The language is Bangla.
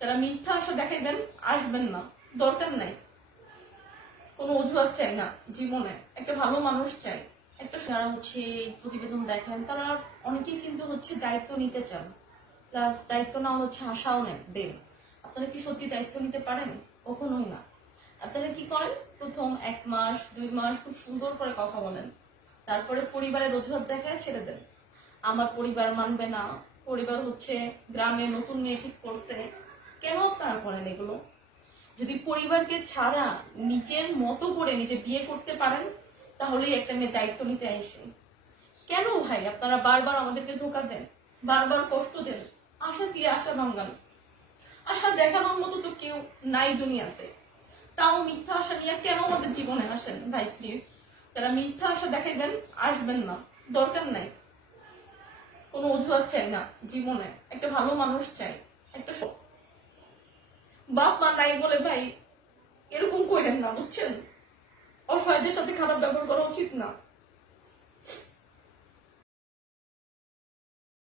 তারা মিথ্যা আশা দেখাইবেন, আসবেন না, দরকার নাই। কোনো অজুহাত চাই না জীবনে, একটা ভালো মানুষ চাই। একটা যারা প্রতিবেদন দেখেন তারা অনেকেই কিন্তু দায়িত্ব নিতে চান, প্লাস দায়িত্ব নেওয়া আশাও দেন। আপনারা কি সত্যি দায়িত্ব নিতে পারেন? কখনোই না। আপনারা কি করেন, প্রথম 1 মাস 2 মাস খুব সুন্দর করে কথা বলেন, তারপরে পরিবারের অজুহাত দেখায় ছেড়ে দেন। আমার পরিবার মানবে না, পরিবার গ্রামে নতুন মেয়ে ঠিক করছে। কেন আপনারা করেন এগুলো? যদি পরিবারকে ছাড়া নিজের মতো করে নিজে বিয়ে করতে পারেন, তাহলেই একটা মেয়ে দায়িত্ব নিতে আসে। কেন ভাই আপনারা বারবার আমাদেরকে ধোঁকা দেন, বারবার কষ্ট দেন, আশা দিয়ে আশা ভাঙ্গান? আশা দেখানোর মতো তো কেউ নাই দুনিয়াতে, তাও মিথ্যা আশা নিয়ে কেন আমাদের জীবনে আসেন ভাই? প্লিজ, তারা মিথ্যা আশা দেখাইবেন, আসবেন না, দরকার নাই। কোনো অজুহাত চাই না জীবনে, একটা ভালো মানুষ চাই। একটা বাপ মা নাই বলে ভাই এরকম করেন না, বুঝছেন? অসহায়দের সাথে খারাপ ব্যবহার করা উচিত না।